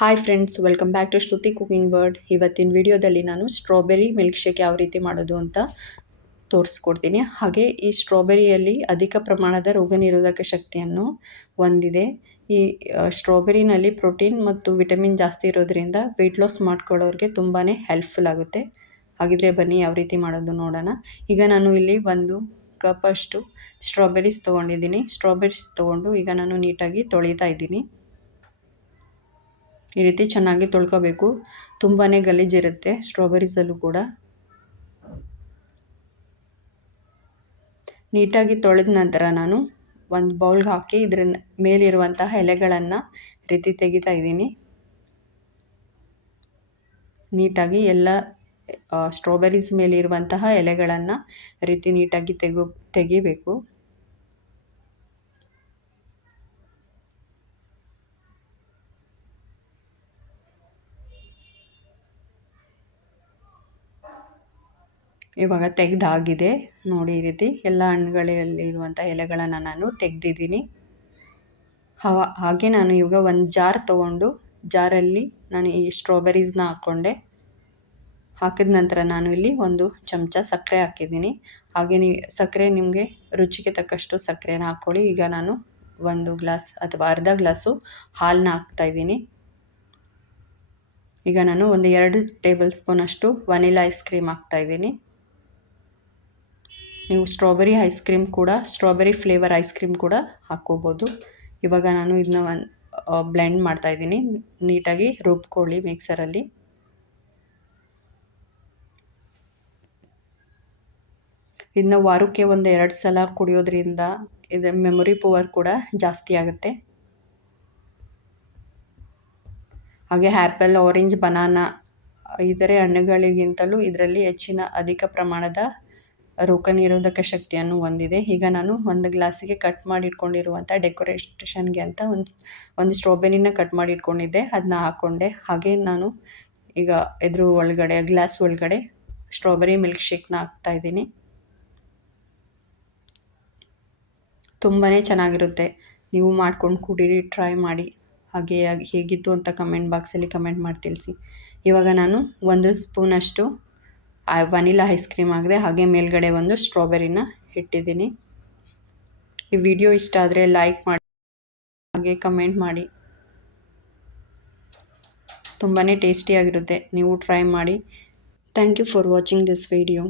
Hi friends, welcome back to Shruti cooking world. ಇವತ್ತಿನ ವಿಡಿಯೋದಲ್ಲಿ ನಾನು ಸ್ಟ್ರಾಬೆರಿ ಮಿಲ್ಕ್ ಶೇಕ್ ಯಾವ ರೀತಿ ಮಾಡೋದು ಅಂತ ತೋರಿಸ್ಕೊಡ್ತೀನಿ. ಹಾಗೆ ಈ ಸ್ಟ್ರಾಬೆರಿಯಲ್ಲಿ ಅಧಿಕ ಪ್ರಮಾಣದ ರೋಗನಿರೋಧಕ ಶಕ್ತಿಯನ್ನು ಹೊಂದಿದೆ. ಈ ಸ್ಟ್ರಾಬೆರಿನಲ್ಲಿ ಪ್ರೋಟೀನ್ ಮತ್ತು ವಿಟಮಿನ್ ಜಾಸ್ತಿ ಇರೋದ್ರಿಂದ ವೆಯ್ಟ್ ಲಾಸ್ ಮಾಡ್ಕೊಳ್ಳೋರಿಗೆ ತುಂಬಾ ಹೆಲ್ಪ್ಫುಲ್ ಆಗುತ್ತೆ. ಹಾಗಿದ್ರೆ ಬನ್ನಿ ಯಾವ ರೀತಿ ಮಾಡೋದು ನೋಡೋಣ. ಈಗ ನಾನು ಇಲ್ಲಿ 1 ಕಪ್ಪಷ್ಟು ಸ್ಟ್ರಾಬೆರೀಸ್ ತೊಗೊಂಡಿದ್ದೀನಿ. ಸ್ಟ್ರಾಬೆರೀಸ್ ತೊಗೊಂಡು ಈಗ ನಾನು ನೀಟಾಗಿ ತೊಳಿತಾ ಇದ್ದೀನಿ. ಈ ರೀತಿ ಚೆನ್ನಾಗಿ ತೊಳ್ಕೊಬೇಕು. ತುಂಬಾ ಗಲೀಜಿರುತ್ತೆ ಸ್ಟ್ರಾಬೆರೀಸಲ್ಲೂ ಕೂಡ. ನೀಟಾಗಿ ತೊಳೆದ ನಂತರ ನಾನು ಒಂದು ಬೌಲ್ಗೆ ಹಾಕಿ ಇದರ ಮೇಲಿರುವಂತಹ ಎಲೆಗಳನ್ನು ರೀತಿ ತೆಗಿತಾ ಇದ್ದೀನಿ. ನೀಟಾಗಿ ಎಲ್ಲ ಸ್ಟ್ರಾಬೆರೀಸ್ ಮೇಲಿರುವಂತಹ ಎಲೆಗಳನ್ನು ರೀತಿ ನೀಟಾಗಿ ತೆಗಿಬೇಕು. ಇವಾಗ ತೆಗೆದಾಗಿದೆ ನೋಡಿ. ಈ ರೀತಿ ಎಲ್ಲ ಹಣ್ಣುಗಳಲ್ಲಿರುವಂಥ ಎಲೆಗಳನ್ನು ನಾನು ತೆಗೆದಿದ್ದೀನಿ. ಹಾಗೆ ನಾನು ಇವಾಗ ಒಂದು ಜಾರ್ ತೊಗೊಂಡು ಜಾರಲ್ಲಿ ನಾನು ಈ ಸ್ಟ್ರಾಬೆರೀಸ್ನ ಹಾಕಿದ ನಂತರ ನಾನು ಇಲ್ಲಿ 1 ಚಮಚ ಸಕ್ಕರೆ ಹಾಕಿದ್ದೀನಿ. ಹಾಗೆ ಸಕ್ಕರೆ ನಿಮಗೆ ರುಚಿಗೆ ತಕ್ಕಷ್ಟು ಸಕ್ಕರೆನ ಹಾಕ್ಕೊಳ್ಳಿ. ಈಗ ನಾನು 1 ಗ್ಲಾಸ್ ಅಥವಾ ಅರ್ಧ ಗ್ಲಾಸು ಹಾಲನ್ನ ಹಾಕ್ತಾಯಿದ್ದೀನಿ. ಈಗ ನಾನು 2 ಟೇಬಲ್ ಸ್ಪೂನಷ್ಟು ವನಿಲಾ ಐಸ್ ಕ್ರೀಮ್ ಹಾಕ್ತಾಯಿದ್ದೀನಿ. ನೀವು ಸ್ಟ್ರಾಬೆರಿ ಫ್ಲೇವರ್ ಐಸ್ ಕ್ರೀಮ್ ಕೂಡ ಹಾಕ್ಕೋಬೋದು. ಇವಾಗ ನಾನು ಇದನ್ನ ಬ್ಲೆಂಡ್ ಮಾಡ್ತಾಯಿದ್ದೀನಿ. ನೀಟಾಗಿ ರುಬ್ಕೊಳ್ಳಿ ಮಿಕ್ಸರಲ್ಲಿ. ಇದನ್ನ ವಾರಕ್ಕೆ 1-2 ಸಲ ಕುಡಿಯೋದ್ರಿಂದ ಇದು ಮೆಮೊರಿ ಪವರ್ ಕೂಡ ಜಾಸ್ತಿ ಆಗುತ್ತೆ. ಹಾಗೆ ಆ್ಯಪಲ್, ಆರೆಂಜ್, ಬನಾನಾ ಇತರೆ ಹಣ್ಣುಗಳಿಗಿಂತಲೂ ಇದರಲ್ಲಿ ಅಧಿಕ ಪ್ರಮಾಣದ ರೋಗನಿರೋಧಕ ಶಕ್ತಿಯನ್ನು ಹೊಂದಿದೆ. ಈಗ ನಾನು 1 ಗ್ಲಾಸಿಗೆ ಕಟ್ ಮಾಡಿ ಇಟ್ಕೊಂಡಿರುವಂಥ ಡೆಕೋರೇಷನ್ಗೆ ಅಂತ ಒಂದು ಸ್ಟ್ರಾಬೆರಿನ ಕಟ್ ಮಾಡಿ ಇಟ್ಕೊಂಡಿದ್ದೆ, ಅದನ್ನ ಹಾಕ್ಕೊಂಡೆ. ಹಾಗೆ ನಾನು ಈಗ ಗ್ಲಾಸ್ ಒಳಗಡೆ ಸ್ಟ್ರಾಬೆರಿ ಮಿಲ್ಕ್ ಶೇಕ್ನ ಹಾಕ್ತಾಯಿದ್ದೀನಿ. ತುಂಬಾ ಚೆನ್ನಾಗಿರುತ್ತೆ. ನೀವು ಮಾಡ್ಕೊಂಡು ಕುಡೀರಿ, ಟ್ರೈ ಮಾಡಿ. ಹಾಗೆ ಹೇಗಿತ್ತು ಅಂತ ಕಮೆಂಟ್ ಬಾಕ್ಸಲ್ಲಿ ಕಮೆಂಟ್ ಮಾಡಿ ತಿಳಿಸಿ. ಇವಾಗ ನಾನು 1 ಸ್ಪೂನಷ್ಟು ವನಿಲಾ ಐಸ್ ಕ್ರೀಮ್ ಹಾಕಿದೆ. ಹಾಗೆ ಮೇಲ್ಗಡೆ 1 ಸ್ಟ್ರಾಬೆರಿನ ಇಟ್ಟಿದ್ದೀನಿ. ಈ ವಿಡಿಯೋ ಇಷ್ಟ ಆದರೆ ಲೈಕ್ ಮಾಡಿ, ಹಾಗೆ ಕಮೆಂಟ್ ಮಾಡಿ. ತುಂಬಾ ಟೇಸ್ಟಿಯಾಗಿರುತ್ತೆ, ನೀವು ಟ್ರೈ ಮಾಡಿ. Thank you for watching this video.